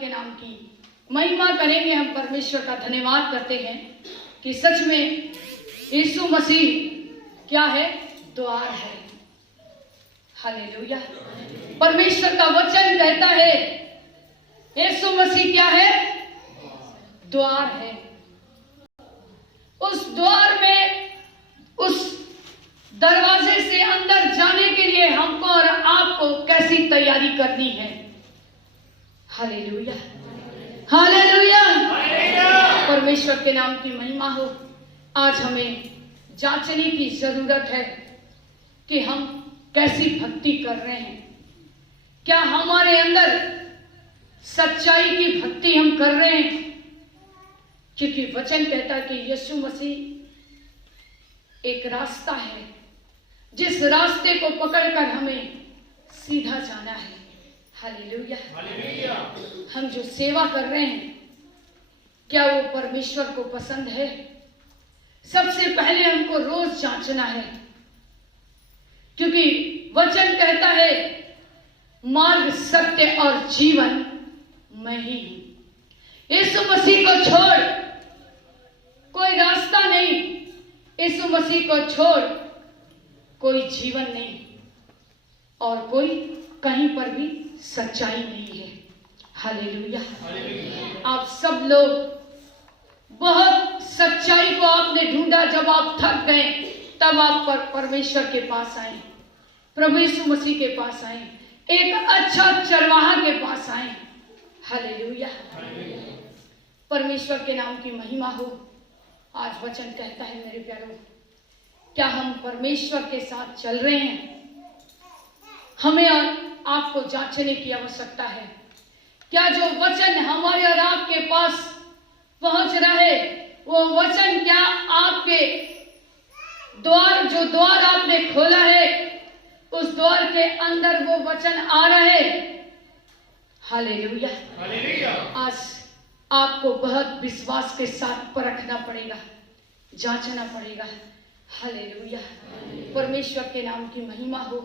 के नाम की महिमा करेंगे। हम परमेश्वर का धन्यवाद करते हैं कि सच में यीशु मसीह क्या है? द्वार है। हालेलुया। परमेश्वर का वचन कहता है यीशु मसीह क्या है? द्वार है। उस द्वार में, उस दरवाजे से अंदर जाने के लिए हमको और आपको कैसी तैयारी करनी है? Hallelujah, hallelujah. परमेश्वर के नाम की महिमा हो। आज हमें जांचने की जरूरत है कि हम कैसी भक्ति कर रहे हैं। क्या हमारे अंदर सच्चाई की भक्ति हम कर रहे हैं? क्योंकि वचन कहता है कि यीशु मसीह एक रास्ता है, जिस रास्ते को पकड़कर हमें सीधा जाना है। हालेलुया। हम जो सेवा कर रहे हैं, क्या वो परमेश्वर को पसंद है? सबसे पहले हमको रोज जांचना है, क्योंकि वचन कहता है मार्ग, सत्य और जीवन मैं ही हूं। यीशु मसीह को छोड़ कोई रास्ता नहीं, यीशु मसीह को छोड़ कोई जीवन नहीं, और कोई कहीं पर भी सच्चाई नहीं है। हालेलुया। आप सब लोग बहुत सच्चाई को आपने ढूंढा, जब आप थक गए तब आप परमेश्वर के पास आए, प्रभु यीशु मसीह के पास आए, एक अच्छा चरवाहा के पास आए। हालेलुया। परमेश्वर के नाम की महिमा हो। आज वचन कहता है मेरे प्यारों, क्या हम परमेश्वर के साथ चल रहे हैं? हमें और आपको जांचने की आवश्यकता है। क्या जो वचन हमारे और आपके पास पहुंच रहा है, वो वचन क्या आपके द्वार, जो द्वार आपने खोला है, उस द्वार के अंदर वो वचन आ रहा है? हालेलुया। आज आपको बहुत विश्वास के साथ परखना पड़ेगा, जांचना पड़ेगा। हालेलुया। परमेश्वर के नाम की महिमा हो।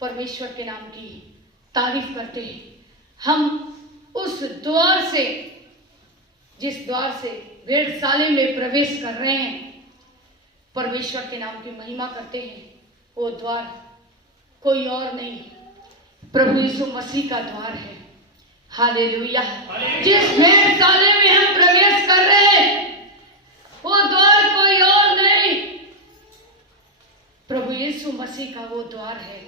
परमेश्वर के नाम की तारीफ करते हैं। हम उस द्वार से, जिस द्वार से वेधशाला में प्रवेश कर रहे हैं, परमेश्वर के नाम की महिमा करते हैं। वो द्वार कोई और नहीं, प्रभु यीशु मसीह का द्वार है। हालेलुया। जिस वेधशाला में हम प्रवेश कर रहे हैं, वो द्वार कोई और नहीं, प्रभु यीशु मसीह का वो द्वार है।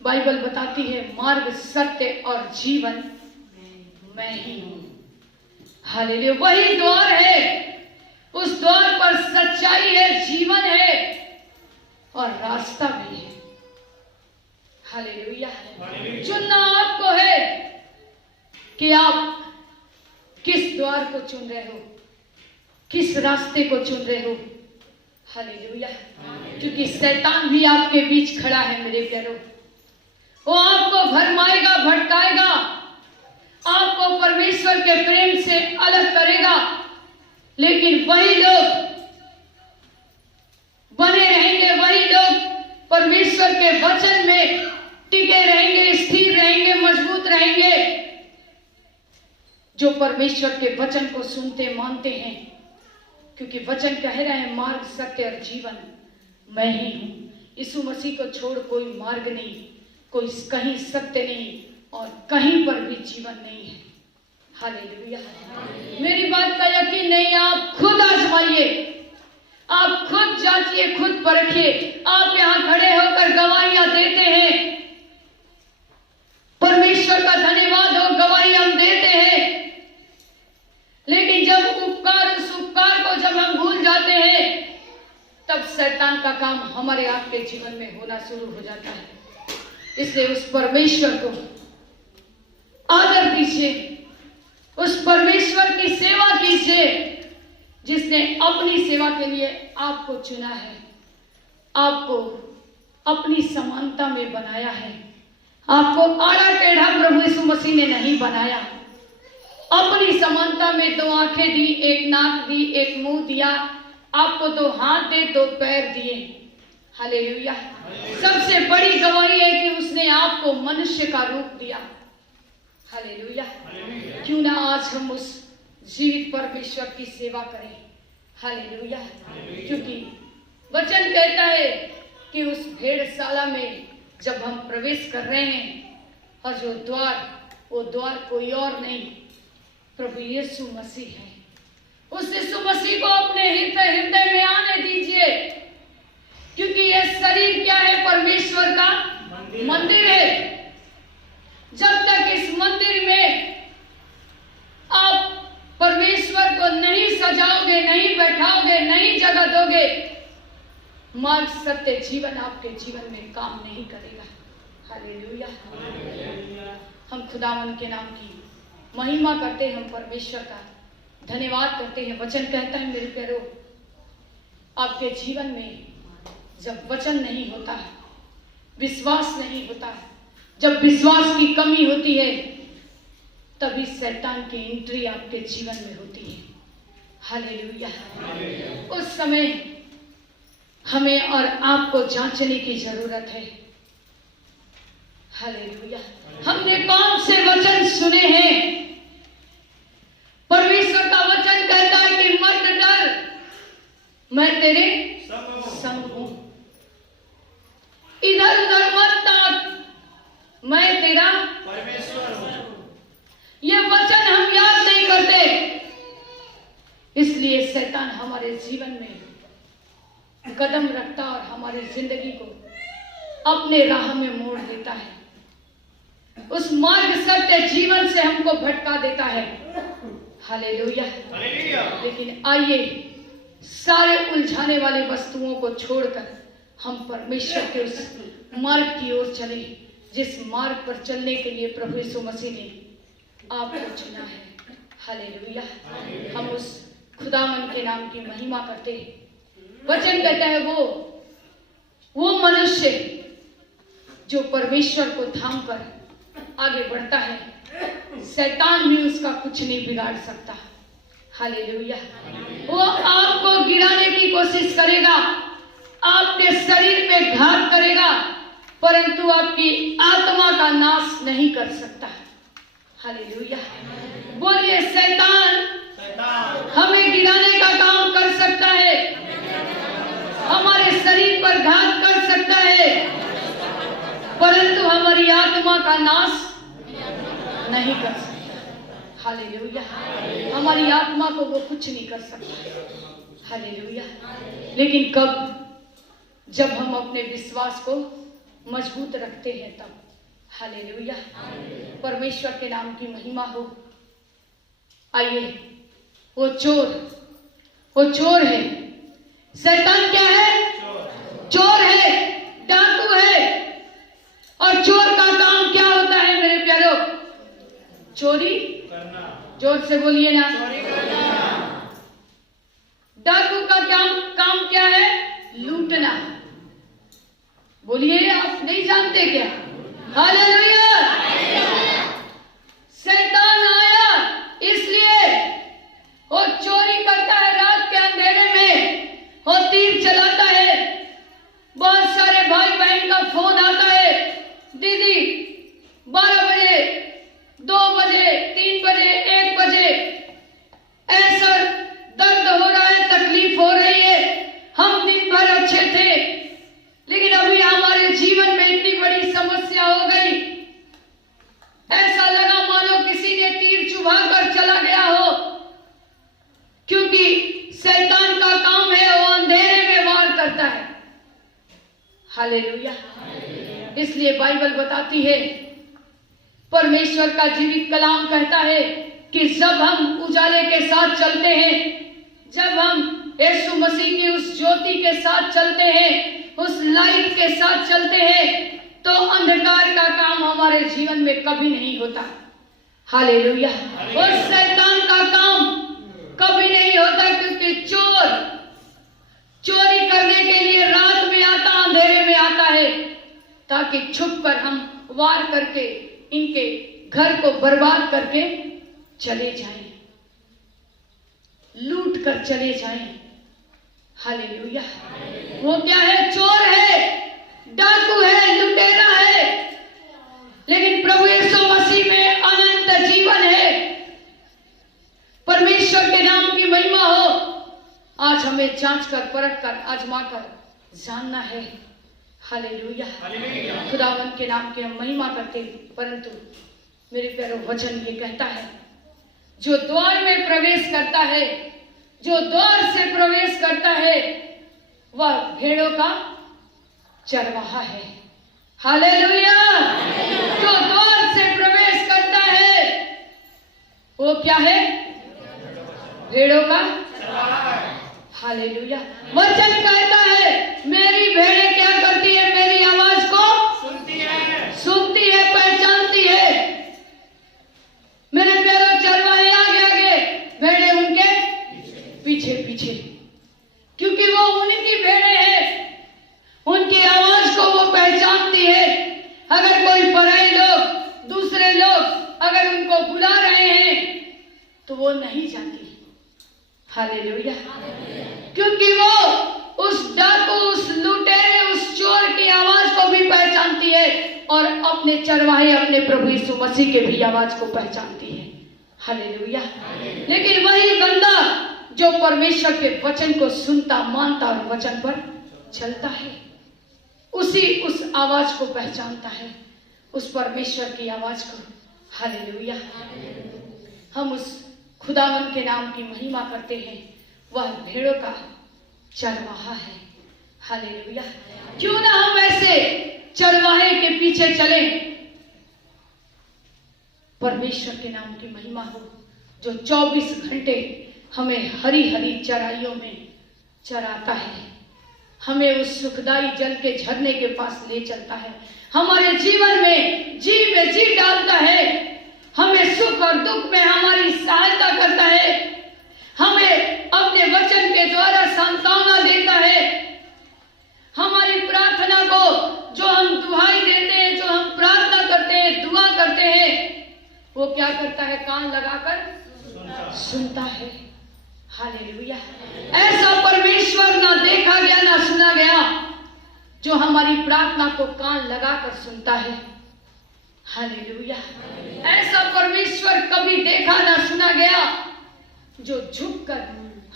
बाइबल बताती है मार्ग, सत्य और जीवन मैं ही हूं। हालेलुया। वही द्वार है, उस द्वार पर सच्चाई है, जीवन है और रास्ता भी है। हालेलुया। चुनना आपको है कि आप किस द्वार को चुन रहे हो, किस रास्ते को चुन रहे हो। हालेलुया। क्योंकि शैतान भी आपके बीच खड़ा है मेरे प्यारों। वो आपको भरमाएगा, भटकाएगा, आपको परमेश्वर के प्रेम से अलग करेगा। लेकिन वही लोग बने रहेंगे, वही लोग परमेश्वर के वचन में टिके रहेंगे, स्थिर रहेंगे, मजबूत रहेंगे, जो परमेश्वर के वचन को सुनते मानते हैं। क्योंकि वचन कह रहे हैं मार्ग, सत्य और जीवन मैं ही हूं। यीशु मसीह को छोड़ कोई मार्ग नहीं, कोई कहीं सत्य नहीं और कहीं पर भी जीवन नहीं है। हालेलुया। मेरी बात का यकीन नहीं, आप खुद आजमाइए, आप खुद जांचिए, खुद परखिए। आप यहां खड़े होकर गवाहियां देते हैं, परमेश्वर का धन्यवाद हो, गवाही हम देते हैं। लेकिन जब उस उपकार को जब हम भूल जाते हैं, तब शैतान का काम हमारे आपके जीवन में होना शुरू हो जाता है। इसलिए उस परमेश्वर को आदर दीजिए, उस परमेश्वर की सेवा कीजिए जिसने अपनी सेवा के लिए आपको चुना है, आपको अपनी समानता में बनाया है। आपको आड़ा टेढ़ा प्रभु यीशु मसीह ने नहीं बनाया। अपनी समानता में 2 आंखें दी, 1 नाक दी, 1 मुंह दिया, आपको 2 हाथ दे, 2 पैर दिए। हालेलुया। सबसे बड़ी गवाही है कि उसने आपको मनुष्य का रूप दिया। हालेलुया। क्यों ना आज हम उस जीवित परमेश्वर की सेवा करें। हालेलुया। क्योंकि वचन कहता है कि उस भेड़शाला में जब हम प्रवेश कर रहे हैं और जो वो द्वार कोई और नहीं, प्रभु यीशु मसीह है। उस यीशु मसीह को अपने हृदय में आने दीजिए, क्योंकि यह शरीर क्या है? परमेश्वर का मंदिर है। जब तक इस मंदिर में आप परमेश्वर को नहीं सजाओगे, नहीं बैठाओगे, नहीं जगह दोगे, मार्ग सत्य जीवन आपके जीवन में काम नहीं करेगा। हालेलुया। हम खुदावन के नाम की महिमा करते हैं, हम परमेश्वर का धन्यवाद करते हैं। वचन कहता है मेरे प्यारो, आपके जीवन में जब वचन नहीं होता है, विश्वास नहीं होता है, जब विश्वास की कमी होती है, तभी शैतान की एंट्री आपके जीवन में होती है। हालेलुया। उस समय हमें और आपको जांचने की जरूरत है। हालेलुया। हमने कौन से वचन सुने हैं? परमेश्वर का वचन कहता है कि मत डर, मैं तेरे संग हूं। इधर उधर मत ताक, मैं तेरा परमेश्वर हूं। ये वचन हम याद नहीं करते, इसलिए शैतान हमारे जीवन में कदम रखता और हमारी जिंदगी को अपने राह में मोड़ देता है, उस मार्ग सत्य जीवन से हमको भटका देता है। हालेलुया। लेकिन आइए सारे उलझाने वाले वस्तुओं को छोड़कर हम परमेश्वर के उस मार्ग की ओर चले, जिस मार्ग पर चलने के लिए प्रभु यीशु मसीह ने आपको चुना है। हालेलुया। हम उस खुदावन के नाम की महिमा करते हैं। वचन कहता है वो मनुष्य जो परमेश्वर को थाम कर आगे बढ़ता है, शैतान भी उसका कुछ नहीं बिगाड़ सकता। हालेलुया। वो आपको गिराने की कोशिश करेगा, आपके शरीर में घात करेगा, परंतु आपकी आत्मा का नाश नहीं कर सकता। हालेलुया। बोलिए, शैतान हमें गिराने का काम कर सकता है, हमारे शरीर पर घात कर सकता है, परंतु हमारी आत्मा का नाश नहीं कर सकता। हालेलुया। हमारी आत्मा को वो कुछ नहीं कर सकता। हालेलुया। लेकिन कब? जब हम अपने विश्वास को मजबूत रखते हैं तब। हालेलुया। परमेश्वर के नाम की महिमा हो। आइए, वो चोर है। शैतान क्या है? चोर है, डाकू है। और चोर का काम क्या होता है मेरे प्यारो? चोरी करना। जोर से बोलिए ना, चोरी करना। डाकू का काम क्या है? लूटना। बोलिए, आप नहीं जानते क्या? हालेलुया। शैतान आया इसलिए वो चोरी करता है, रात के अंधेरे में वो तीर चलाता है। बहुत सारे भाई बहन का फोन आता है, दीदी 12 बजे, 2 बजे, 3 बजे, 1 बजे ऐसा दर्द हो रहा है, तकलीफ हो रही है, हम दिन भर अच्छे थे, लेकिन अभी हमारे जीवन में इतनी बड़ी समस्या हो गई, ऐसा लगा मानो किसी ने तीर चुभा कर चला गया हो। क्योंकि शैतान का काम है वो अंधेरे में वार करता है। हालेलुया। इसलिए बाइबल बताती है, परमेश्वर का जीवित कलाम कहता है कि जब हम उजाले के साथ चलते हैं, जब हम यीशु मसीह की उस ज्योति के साथ चलते हैं, उस लाइट के साथ चलते हैं, तो अंधकार का काम हमारे जीवन में कभी नहीं होता। हालेलुया। और शैतान का काम कभी नहीं होता, क्योंकि चोरी करने के लिए रात में आता, अंधेरे में आता है, ताकि छुप कर हम वार करके इनके घर को बर्बाद करके चले जाएं, लूट कर चले जाएं। हालेलुया। वो क्या है? चोर है, डाकू है, लुटेरा है। लेकिन प्रभु यीशु मसीह में अनंत हमें जांच कर, परख कर, आजमा कर जानना है। हालेलुया। खुदावंत के नाम की हम महिमा करते हैं। परंतु मेरे प्यारे, वचन ये कहता है, जो द्वार में प्रवेश करता है, जो द्वार से प्रवेश करता है, वह भेड़ों का चरवाहा है। हालेलुया। जो द्वार से प्रवेश करता है वो क्या है? भेड़ों का चरवाहा है। हालेलुया। वचन कहता है, मेरी भेड़ें क्या करती है? मेरी आवाज को सुनती है, पहचानती है। मेरे प्यारे, चरवाहे आगे आगे, भेड़ें उनके पीछे पीछे, क्योंकि वो उनकी भेड़ें हैं। उनकी आवाज को वो पहचानती है। अगर कोई पराई लोग, दूसरे लोग अगर उनको बुला रहे हैं तो वो नहीं जाती। हालेलुया। क्योंकि वो उस डाकू, उस लुटेरे, उस चोर की आवाज को भी पहचानती है और अपने चरवाहे, अपने प्रभु यीशु मसीह के भी आवाज को पहचानती है। हालेलुया। लेकिन वही बंदा जो परमेश्वर के वचन को सुनता, मानता और वचन पर चलता है, उस आवाज को पहचानता है, उस परमेश्वर की आवाज को। हालेलुया। हम उस खुदावन के नाम की महिमा करते हैं। वह भेड़ों का चरवाहा है। हालेलुया। क्यों ना हम ऐसे चरवाहे के पीछे चलें। परमेश्वर के नाम की महिमा हो, जो 24 घंटे हमें हरी हरी चराइयों में चराता है, हमें उस सुखदाई जल के झरने के पास ले चलता है, हमारे जीवन में जी डालता है, हमें सुख और दुख में हमारी सहायता करता है, हमें अपने वचन के द्वारा सांत्वना देता है। हमारी प्रार्थना को जो हम दुहाई देते हैं, जो हम प्रार्थना करते हैं, दुआ करते हैं, वो क्या करता है? कान लगाकर सुनता है। हालेलुया। ऐसा परमेश्वर ना देखा गया, ना सुना गया, जो हमारी प्रार्थना को कान लगाकर सुनता है। हालेलुया। ऐसा परमेश्वर कभी देखा ना सुना गया, जो झुककर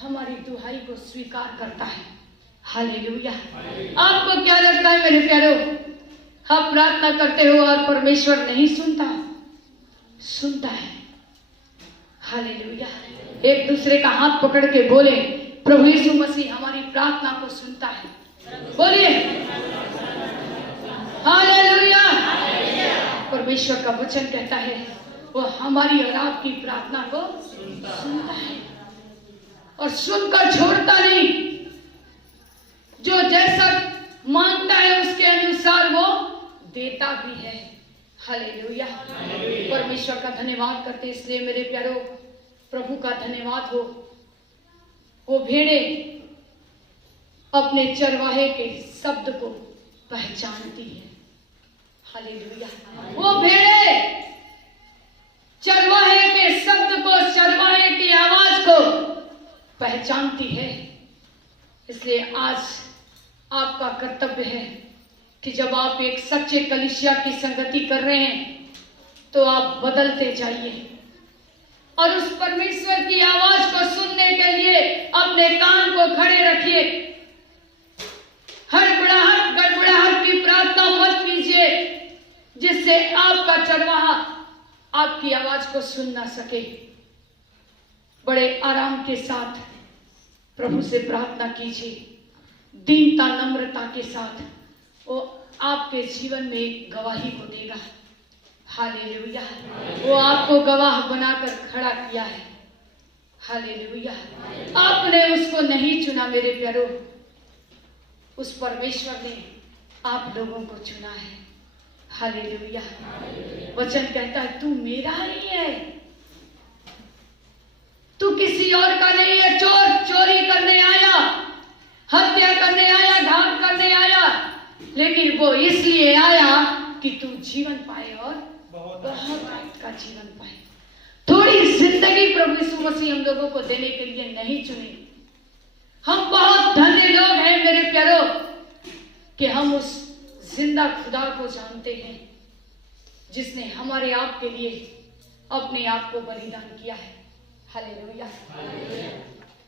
हमारी दुहाई को स्वीकार करता है। हालेलुया। आपको क्या लगता है मेरे प्यारों, आप प्रार्थना करते हो और परमेश्वर नहीं सुनता? सुनता है। हालेलुया। एक दूसरे का हाथ पकड़ के बोले, प्रभु यीशु मसीह हमारी प्रार्थना को सुनता है। बोलिए हालेलुया। परमेश्वर का वचन कहता है, वो हमारी और आपकी प्रार्थना को सुनता है और सुनकर छोड़ता नहीं। जो जैसा मांगता है उसके अनुसार वो देता भी है। हालेलुया। परमेश्वर का धन्यवाद करते, इसलिए मेरे प्यारो, प्रभु का धन्यवाद हो। वो भेड़े अपने चरवाहे के शब्द को पहचानती है। हालेलुया। वो भेड़े चरवाहे के शब्द को, चरवाहे की आवाज को पहचानती है। इसलिए आज आपका कर्तव्य है कि जब आप एक सच्चे कलीसिया की संगति कर रहे हैं तो आप बदलते जाइए और उस परमेश्वर की आवाज को सुनने के लिए अपने कान को खड़े रखिए। हड़बड़ाहट, गड़बड़ाहट की प्रार्थना मत कीजिए जिससे आपका चरवाहा आपकी आवाज को सुन ना सके। बड़े आराम के साथ प्रभु से प्रार्थना कीजिए, दीनता, नम्रता के साथ। वो आपके जीवन में एक गवाही को देगा। हालेलुया। वो आपको गवाह बनाकर खड़ा किया है। हालेलुया। आपने उसको नहीं चुना मेरे प्यारो, उस परमेश्वर ने आप लोगों को चुना है। हालेलुया। वचन कहता है, तू मेरा ही है, तू किसी और का नहीं है। चोर चोरी करने आया, हत्या करने आया, घात करने आया, लेकिन वो इसलिए आया कि तू जीवन पाए और बहुत का जीवन पाए। थोड़ी जिंदगी प्रभु यीशु मसीह हम लोगों को देने के लिए नहीं चुनी। हम बहुत धन्य लोग हैं मेरे प्यारो कि हम उस जिंदा खुदा को जानते हैं जिसने हमारे आप के लिए अपने आप को बलिदान किया है। हालेलुया।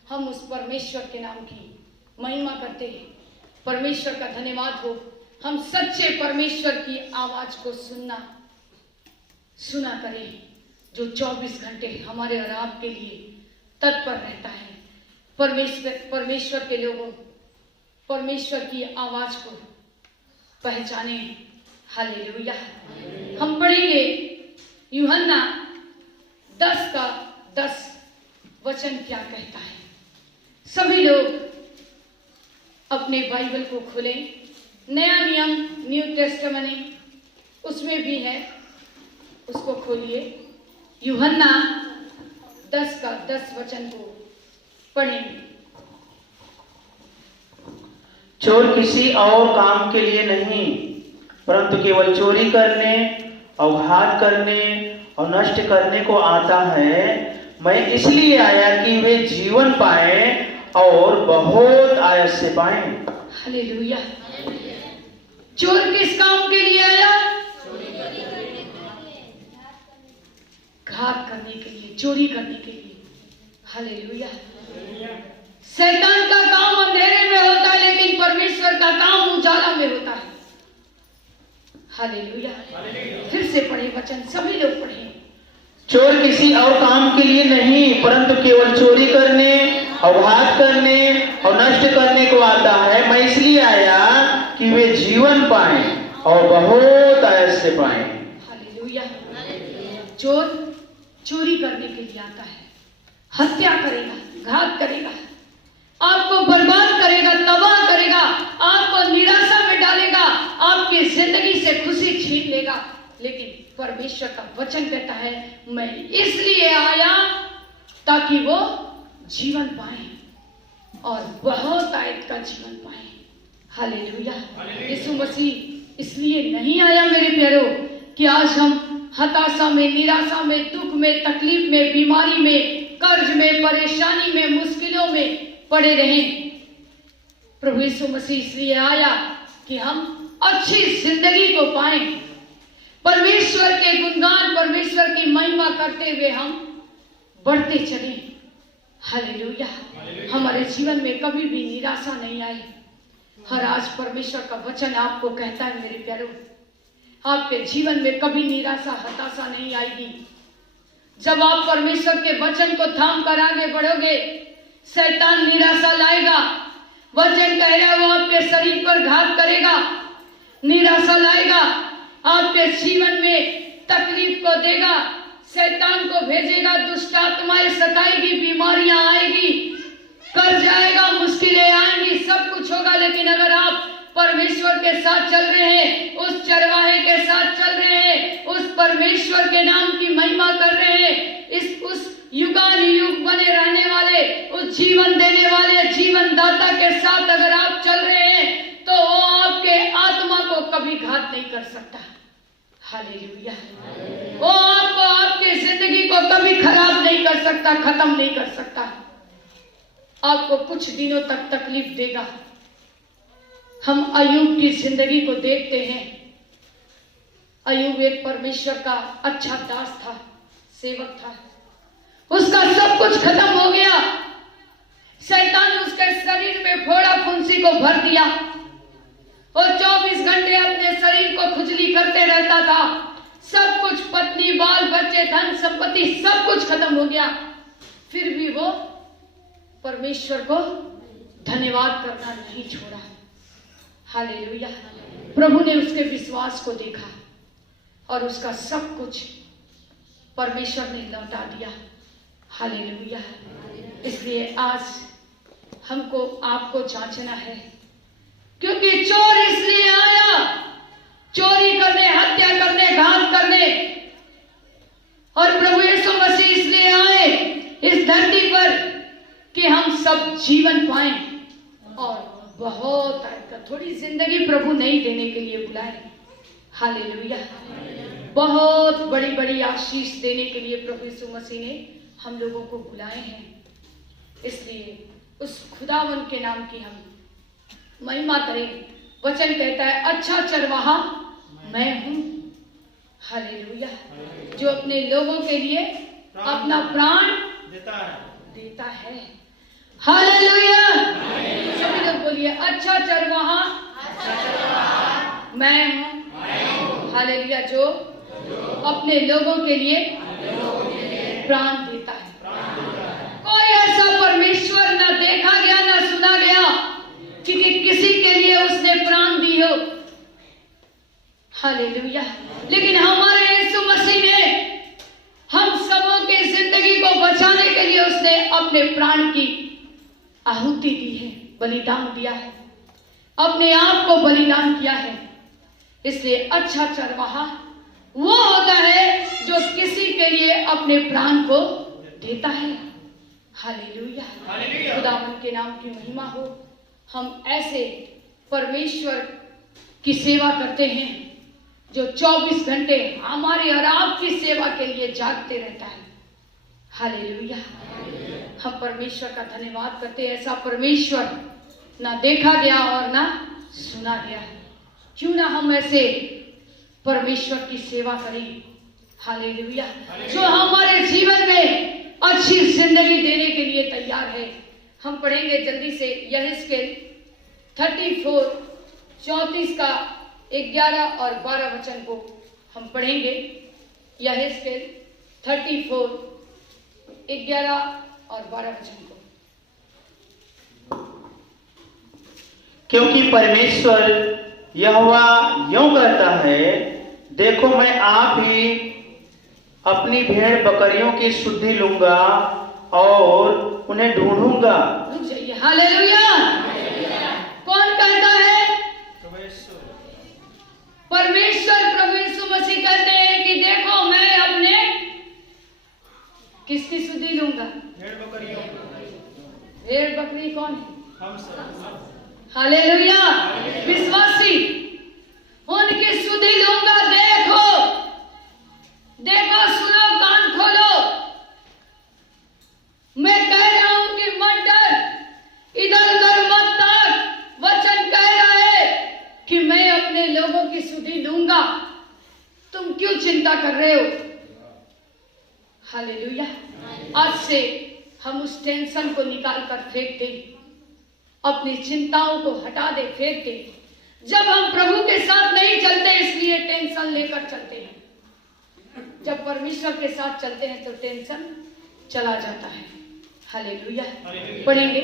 हम उस परमेश्वर के नाम की महिमा करते हैं। परमेश्वर का धन्यवाद हो। हम सच्चे परमेश्वर की आवाज को सुना करें, जो 24 घंटे हमारे और आपके लिए तत्पर रहता है। परमेश्वर के लोगों परमेश्वर की आवाज को पहचाने। हालेलुया। हम पढ़ेंगे यूहन्ना 10:10 वचन क्या कहता है। सभी लोग अपने बाइबल को खोलें। नया नियम, न्यू टेस्टामेंट उसमें भी है, उसको खोलिए। यूहन्ना 10:10 वचन को पढ़ेंगे। चोर किसी और काम के लिए नहीं, परंतु केवल चोरी करने और घात करने और नष्ट करने को आता है। मैं इसलिए आया कि वे जीवन पाए और बहुत आयत से पाए। हालेलुया। चोर किस काम के लिए आया? घात करने के लिए, चोरी करने के लिए। हालेलुया। शैतान का काम अंधेरे में होता है, लेकिन परमेश्वर का काम उजाला में होता है। हालेलुया। फिर से पढ़े वचन, सभी लोग पढ़े। चोर किसी और काम के लिए नहीं, परंतु केवल चोरी करने और घात करने और नष्ट करने को आता है। मैं इसलिए आया कि वे जीवन पाए और बहुत आयत से पाए। हालेलुया। चोर चोरी करने के लिए आता है, हत्या करेगा, घात करेगा, आपको बर्बाद करेगा, तबाह करेगा, आपको निराशा में डालेगा, आपकी जिंदगी से खुशी छीन लेगा। लेकिन परमेश्वर का वचन कहता है, मैं इसलिए आया ताकि वो जीवन पाए और बहुत आयत का जीवन पाए। हालेलुया। यीशु मसीह इसलिए नहीं आया मेरे प्यारो कि आज हम हताशा में, निराशा में, दुख में, तकलीफ में, बीमारी में, कर्ज में, परेशानी में, मुश्किलों में पड़े रहें। प्रभु यीशु मसीह इसलिए आया कि हम अच्छी जिंदगी को पाएं, परमेश्वर के गुणगान, परमेश्वर की महिमा करते हुए हम बढ़ते चलें। हालेलुया। हमारे जीवन में कभी भी निराशा नहीं आई। हर आज परमेश्वर का वचन आपको कहता है मेरे प्यारों, आपके जीवन में कभी निराशा, हताशा नहीं आएगी। जब आप परमेश्वर के वचन को थाम कर आगे बढ़ोगे, शैतान निराशा लाएगा। वचन कह रहा है वो आपके शरीर पर घात करेगा, निराशा लाएगा, आपके जीवन में तकलीफ को देगा, शैतान को भेजेगा, दुष्ट आत्माएं सताएगी, बीमारियां आएगी, कर्ज आएगा, मुश्किलें आएंगी, सब कुछ होगा। लेकिन अगर आप परमेश्वर के साथ चल रहे हैं, उस चरवाहे के साथ चल रहे हैं, उस परमेश्वर के नाम की महिमा कर रहे हैं, उस युगानुयुग बने रहने वाले, उस जीवन देने वाले जीवन दाता के साथ अगर आप चल रहे हैं, तो वो आपके आत्मा को कभी घात नहीं कर सकता। हालेलुया। वो आपको, आपकी जिंदगी को कभी खराब नहीं कर सकता, खत्म नहीं कर सकता। आपको कुछ दिनों तक तकलीफ देगा। हम अय्यूब की जिंदगी को देखते हैं। अय्यूब एक परमेश्वर का अच्छा दास था, सेवक था। उसका सब कुछ खत्म हो गया। शैतान उसके शरीर में फोड़ा फुंसी को भर दिया और 24 घंटे अपने शरीर को खुजली करते रहता था। सब कुछ, पत्नी, बाल बच्चे, धन संपत्ति, सब कुछ खत्म हो गया। फिर भी वो परमेश्वर को धन्यवाद करना नहीं छोड़ा। हालेलुया। प्रभु ने उसके विश्वास को देखा और उसका सब कुछ परमेश्वर ने लौटा दिया। हालेलुया। इसलिए आज हमको, आपको जांचना है, क्योंकि चोर इसलिए आया, चोरी करने, हत्या करने, घात करने, और प्रभु यीशु मसीह इसलिए आए इस धरती पर कि हम सब जीवन पाएं और बहुत थोड़ी जिंदगी प्रभु नहीं देने के लिए बुलाए। हालेलुया। बहुत बड़ी बड़ी आशीष देने के लिए प्रभु यीशु मसीह ने हम लोगों को बुलाए हैं। इसलिए उस खुदावन के नाम की हम महिमा करें। वचन कहता है, अच्छा चरवाहा मैं हूं। हालेलुया। जो अपने लोगों के लिए अपना प्राण देता है। हालेलुया। सभी लोग बोलिए, अच्छा चरवाहा मैं हूँ। हालेलुया, जो अपने लोगों के लिए प्राण देता है। कोई ऐसा परमेश्वर ना देखा गया ना सुना गया कि किसी के लिए उसने प्राण दी हो। हालेलुया। लेकिन हमारे यीशु मसीह ने हम सबों की जिंदगी को बचाने के लिए उसने अपने प्राण की आहुति दी है, बलिदान दिया है, अपने आप को बलिदान किया है। इसलिए अच्छा चरवाहा वो होता है जो किसी के लिए अपने प्राण को देता है। हालेलुया। खुदावंद के नाम की महिमा हो। हम ऐसे परमेश्वर की सेवा करते हैं जो 24 घंटे हमारी और आपकी सेवा के लिए जागते रहता है। हालेलुया। हम परमेश्वर का धन्यवाद करते हैं। ऐसा परमेश्वर ना देखा गया और ना सुना गया। क्यों ना हम ऐसे परमेश्वर की सेवा करें। हालेलुया। जो हमारे जीवन में अच्छी जिंदगी देने के लिए तैयार है। हम पढ़ेंगे जल्दी से यहेजकेल 34:34 का 11 और 12 वचन को हम पढ़ेंगे। यहेजकेल 34:11 और 12 वचन को। क्योंकि परमेश्वर यहोवा यूं कहता है, देखो मैं आप ही अपनी भेड़ बकरियों की सुधि लूंगा और उन्हें ढूंढूंगा। रुक जाइए। हालेलुया। कौन कहता है? परमेश्वर प्रभु यीशु मसीह कहते हैं कि देखो मैं अपने किसकी सुधि लूंगा? भेड़ बकरियों। भेड़ बकरी कौन है? हम सब। हालेलुया। विश्वासी उनकी सुधि लूंगा। देखो देखो, सुनो, कान खोलो। मैं कह रहा हूं कि मत डर, इधर उधर मत ताक। वचन कह रहा है कि मैं अपने लोगों की सुधि लूंगा। तुम क्यों चिंता कर रहे हो? हालेलुया। आज से हम उस टेंशन को निकाल कर फेंक दें, अपनी चिंताओं को हटा दे, फेंक दे। जब हम प्रभु के साथ नहीं चलते इसलिए टेंशन लेकर चलते हैं। जब परमेश्वर के साथ चलते हैं तो टेंशन चला जाता है। हालेलुया। पढ़ेंगे।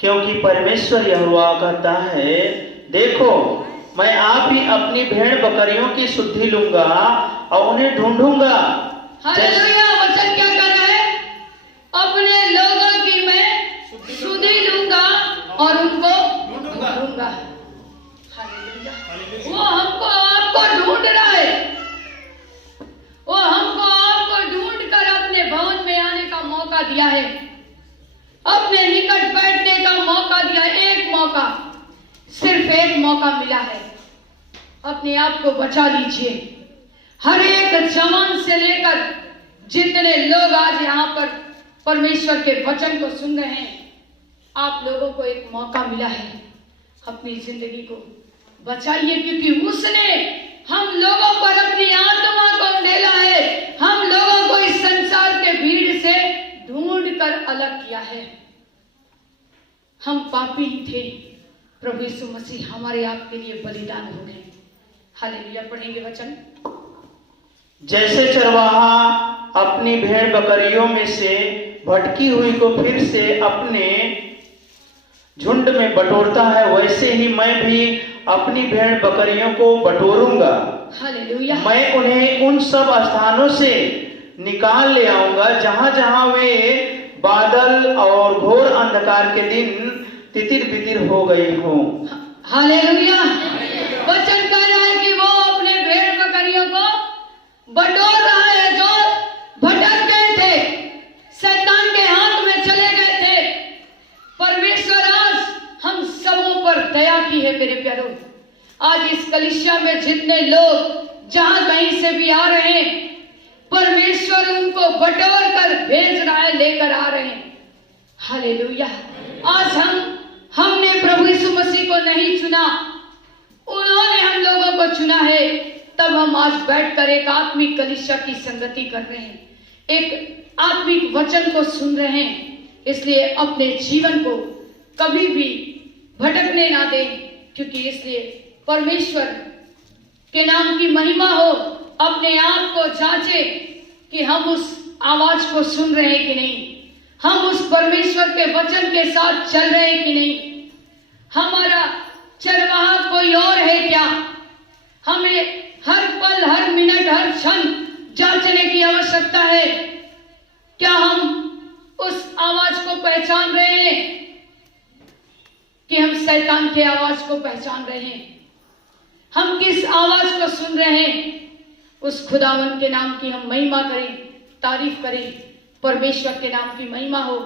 क्योंकि परमेश्वर यहोवा कहता है, देखो मैं आप ही अपनी भेड़ बकरियों की सुधि लूंगा और उन्हें ढूंढूंगा। हालेलुया। वचन क्या कर रहा है? अपने लोगों की मैं सुधि लूंगा और उनको ढूंढूंगा। हालेलुया। वो हमको आपको ढूंढ रहा है। वो हमको आपको ढूंढ कर अपने भवन में आने का मौका दिया है, अपने निकट बैठने का मौका दिया है। एक मौका, सिर्फ एक मौका मिला है। अपने आप को बचा लीजिए। हर एक जवान से लेकर जितने लोग आज यहाँ पर परमेश्वर के वचन को सुन रहे हैं, आप लोगों को एक मौका मिला है। अपनी जिंदगी को बचाइए, क्योंकि उसने हम लोगों पर अपनी आत्मा को उंडेला है। हम लोगों को इस संसार के भीड़ से ढूंढ कर अलग किया है। हम पापी ही थे, प्रभु यीशु मसीह हमारे आपके लिए बलिदान हो गए। हालेलुया। पढ़ेंगे वचन। जैसे चरवाहा अपनी भेड़ बकरियों में से भटकी हुई को फिर से अपने झुंड में बटोरता है, वैसे ही मैं भी अपनी भेड़ बकरियों को बटोरूंगा। हालेलुया। मैं उन्हें उन सब स्थानों से निकाल ले आऊंगा जहां जहां वे बादल और घोर अंधकार के दिन तितिर बितिर हो गए हों। हालेलुया। वचन कह रहा है कि वो अपने भेड़ बकरियों को बटोर रहा है जो भटक गए थे, शैतान के हाथ में चले गए थे। परमेश्वर आज हम सबों पर दया की है मेरे प्यारों। आज इस कलीसिया में जितने लोग जहां कहीं से भी आ रहे हैं, परमेश्वर उनको बटोर कर भेज रहा है, लेकर आ रहे हैं। हालेलुया। आज हमने प्रभु यीशु मसीह को नहीं चुना, उन्होंने हम लोगों को चुना है। तब हम आज बैठकर एक आत्मिक कलीसिया की संगति कर रहे हैं, एक आत्मिक वचन को सुन रहे हैं। इसलिए अपने जीवन को कभी भी भटकने ना दें, क्योंकि इसलिए परमेश्वर के नाम की महिमा हो। अपने आप को जांचे कि हम उस आवाज को सुन रहे हैं कि नहीं, हम उस परमेश्वर के वचन के साथ चल रहे हैं कि नहीं, हमारा चरवाहा कोई और है क्या। हमें हर पल, हर मिनट, हर क्षण जांचने की आवश्यकता है। क्या हम उस आवाज को पहचान रहे हैं कि हम शैतान की आवाज को पहचान रहे हैं? हम किस आवाज को सुन रहे हैं? उस खुदावन के नाम की हम महिमा करें, तारीफ करें। परमेश्वर के नाम की महिमा हो।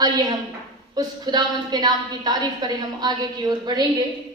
आइए हम उस खुदावन के नाम की तारीफ करें। हम आगे की ओर बढ़ेंगे।